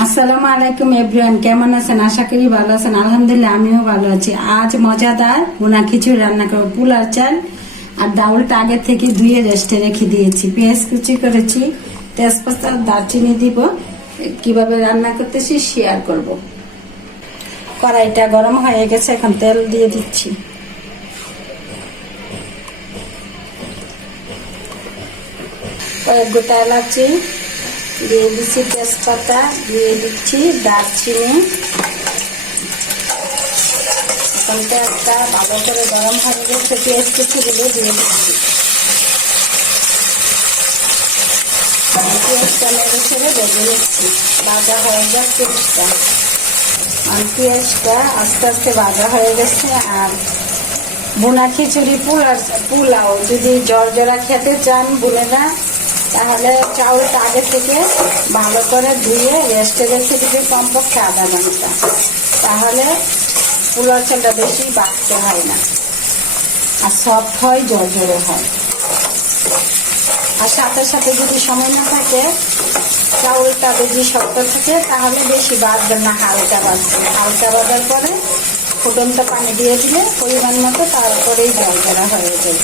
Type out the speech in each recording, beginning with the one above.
আসসালামু আলাইকুম এভরিওয়ান, কেমন আছেন? আশা করি ভালো আছেন। আলহামদুলিল্লাহ আমিও ভালো আছি। আজ মজাদার ভুনা খিচুড়ি রান্না করবো। পোলার চাল আর ডাউলটা আগে থেকে ধুয়ে রেস্টে রেখে দিয়েছি। পেঁয়াজ কুচি করেছি, তেজপাতা, দারচিনি দিব। কিভাবে রান্না করতেছি শেয়ার করব। কড়াইটা গরম হয়ে গেছে, এখন তেল দিয়ে দিচ্ছি। কয়েক গোটা এলাচি দিয়ে দিচ্ছি, তেজপাতা দিয়ে দিচ্ছি, দারচিনি। এখন তেলটা ভালো করে গরম হয়ে গেছে, পেঁয়াজ কুচিগুলো দিয়ে দিচ্ছি। পেঁয়াজটা নেড়ে ছেড়ে ভেজে নিচ্ছি, ভাজা হয়ে যাক পেঁয়াজটা। আর পেঁয়াজটা আস্তে আস্তে ভাজা হয়ে গেছে। আর ভুনা খিচুড়ি পোলাও যদি জর্জরা খেতে চান বোনেরা, তাহলে চাউলটা আগে থেকে ভালো করে ধুয়ে রেস্টে রেখে দিবে কমপক্ষে আধা ঘন্টা। তাহলে পোলাও চালটা বেশি বাড়তে হয় না, আর সফট হয়, জর্জরে হয়। আর সাথে সাথে যদি সময় না থাকে, চাউলটা যদি শক্ত থাকে তাহলে বেশি বাড়বে না, হালকা বাড়বে। হালকা বাড়ার পরে ফুটন্ত পানি দিয়ে দিলে পরিমাণ মতো, তারপরেই জর্জরা হয়ে যায়।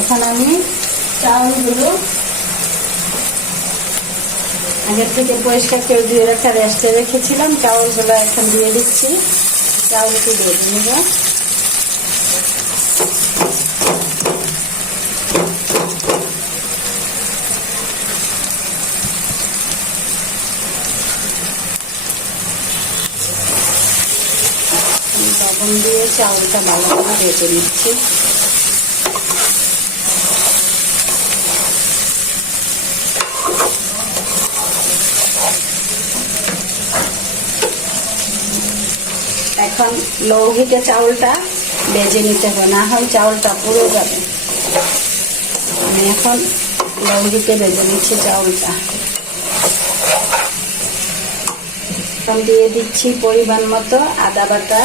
এখন আমি চাউলগুলো আগের থেকে পরিষ্কার করে দিয়ে রাখা রেস্টে রেখেছিলাম, চাউলগুলো এখন দিয়ে দিচ্ছি। চাউলটি দিয়ে নেব। লবণ দিয়ে চাউলটা ভালো করে ভেজে নিচ্ছি। এখন লো হিটে চাউলটা ভেজে নিতে হবে, না হয় চাউলটা পুড়ে যাবে। আমি এখন লো হিটে ভেজে নিচ্ছি চাউলটা। এখন দিয়ে দিচ্ছি পরিমাণ মতো আদা বাটা,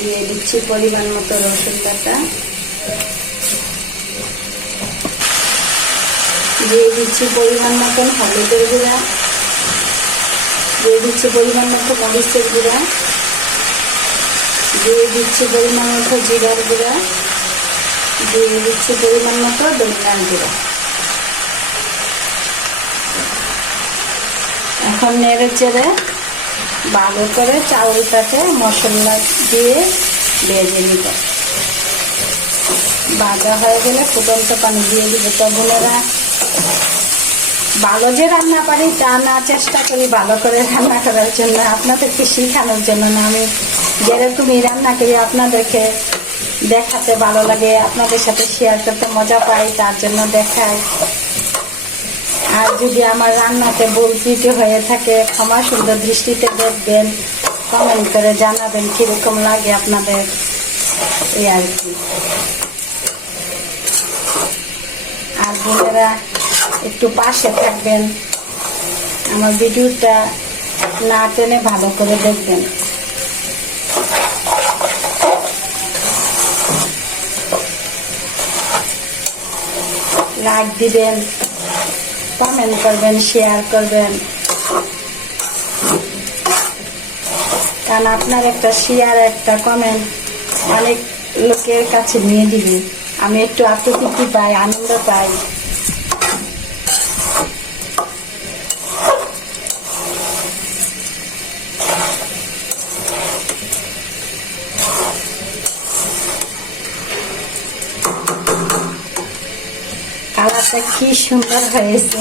দিয়ে দিচ্ছি পরিমাণ মতো রসুন বাটা, দিয়ে দিচ্ছি পরিমাণ মতন হলুদের গুঁড়া, দিয়ে দিচ্ছি পরিমাণ মতো মরিচের গুঁড়া, দিয়ে দিচ্ছি পরিমাণ মতো জিরার গুঁড়া, দিয়ে দিচ্ছি পরিমাণ মতো ধনিয়ার গুঁড়া। এখন নেড়ে চেড়ে ভালো করে চাউলটাকে মশলা দিয়ে ভেজে নিব। ভাজা হয়ে গেলে ফুটন্ত পানি দিয়ে দিব। তো বোনেরা, ভালো যে রান্না পারি তা না, চেষ্টা করি ভালো করে রান্না করার জন্য, আপনাদেরকে শেখানোর জন্য না। আমি যেরকমই রান্না করি আপনাদেরকে দেখাতে ভালো লাগে, আপনাদের সাথে শেয়ার করতে মজা পাই, তার জন্য দেখাই। আর যদি আমার রান্নাতে ভুল ত্রুটি হয়ে থাকে, ক্ষমা সুন্দর দৃষ্টিতে দেখবেন, কমেন্ট করে জানাবেন কিরকম লাগে আপনাদের, এই আর কি। আর বোনেরা একটু পাশে থাকবেন, আমার ভিডিওটা না টেনে ভালো করে দেখবেন। লাইক দিবেন, কমেন্ট করবেন, শেয়ার করবেন, কারণ আপনার একটা শেয়ার, একটা কমেন্ট অনেক লোকের কাছে নিয়ে দিবে। আমি একটু আত্মতৃপ্তি পাই, আনন্দ পাই। কালারটা কি সুন্দর হয়েছে।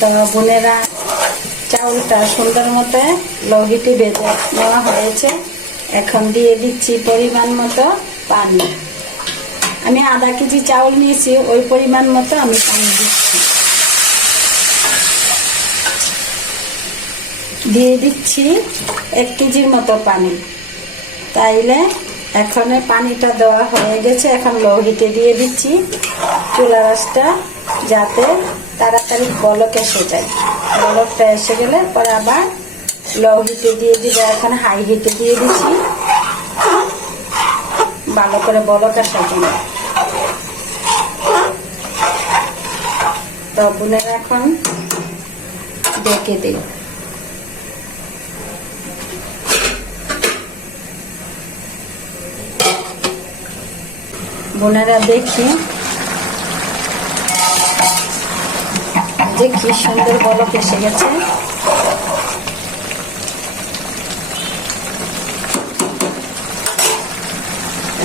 তো বোনেরা, চাউলটা সুন্দর মতো লো হিটে ভেজে নেওয়া হয়েছে। এখন দিয়ে দিচ্ছি পরিমাণ মতো পানি। আমি আধা কেজি চাউল নিয়েছি, ওই পরিমাণ মতো আমি পানি দিচ্ছি। দিয়ে দিচ্ছি 1 কেজির মতো পানি। তাইলে এখন পানিটা দেওয়া হয়ে গেছে। এখন লো হিটে দিয়ে দিচ্ছি, চুলার আঁচটা যাতে তাড়াতাড়ি বলক এসে যায়। বলকটা এসে গেলে পরে আবার লো হিটে দিয়ে দিবে। এখন হাই হিটে দিয়ে দিচ্ছি, ভালো করে বলক আসার জন্য। তো বোনেরা, এখন ডেকে দিই। বোনেরা দেখি যে কি সুন্দর বলক এসে গেছে।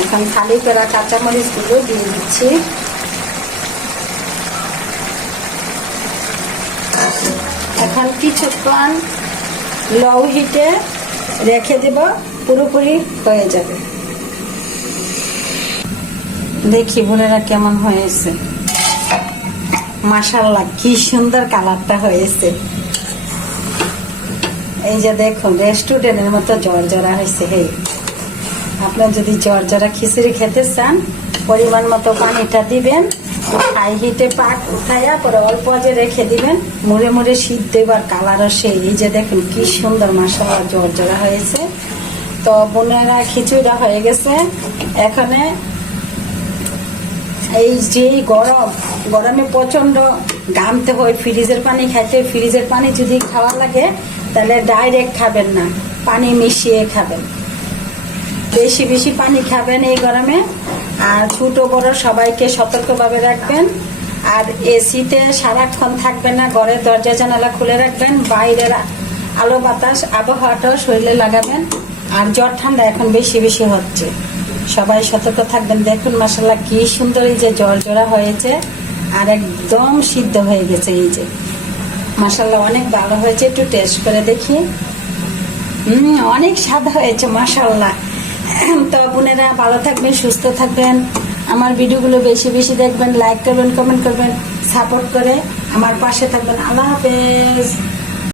এখন খালি করা কাঁচামরিচ গুলো দিয়ে দিচ্ছি। এখন কিছুক্ষণ লো হিটে রেখে দেব, পুরোপুরি হয়ে যাবে। দেখি বোনেরা কেমন হয়েছে। মাশাআল্লাহ কি সুন্দর কালারটা হয়েছে। এই যে দেখুন রেস্টুরেন্টের মতো জর্জরা হয়েছে। হে, আপনার যদি জর্জরা খিচুড়ি খেতে চান পরিমাণ মতো পানিটা দিবেন, হাই হিটে পাক উঠাইয়া পরে অল্প যে রেখে দিবেন, মুড়ে মুড়ে সিদ্ধ এবার কালারও সেই। এই যে দেখুন কি সুন্দর মাশাআল্লাহ জর্জরা হয়েছে। তো বোনেরা খিচুড়িটা হয়ে গেছে। এখানে এই যে গরমে প্রচন্ড ঘামতে হয়, ফ্রিজের পানি খাইতে হয়। ফ্রিজের পানি যদি খাওয়া লাগে তাহলে ডাইরেক্ট খাবেন না, পানি মিশিয়ে খাবেন। বেশি বেশি পানি খাবেন এই গরমে। আর ছোট বড় সবাইকে সতর্কভাবে রাখবেন। আর এসিতে সারাক্ষণ থাকবেন না, ঘরের দরজা জানালা খুলে রাখবেন। বাইরের আলো বাতাস আবহাওয়াটাও শরীরে লাগাবেন। আর জ্বর ঠান্ডা এখন বেশি বেশি হচ্ছে, সবাই সতর্ক থাকবেন। দেখুন মাশাআল্লাহ কি সুন্দর এই যে জর্জরা হয়েছে আর একদম সিদ্ধ হয়ে গেছে। এই যে মাশাআল্লাহ অনেক ভালো হয়েছে। একটু টেস্ট করে দেখি। অনেক স্বাদ হয়েছে মাশাআল্লাহ। তো বোনেরা ভালো থাকবেন, সুস্থ থাকবেন। আমার ভিডিওগুলো বেশি বেশি দেখবেন, লাইক করবেন, কমেন্ট করবেন, সাপোর্ট করে আমার পাশে থাকবেন। আল্লাহ হাফেজ।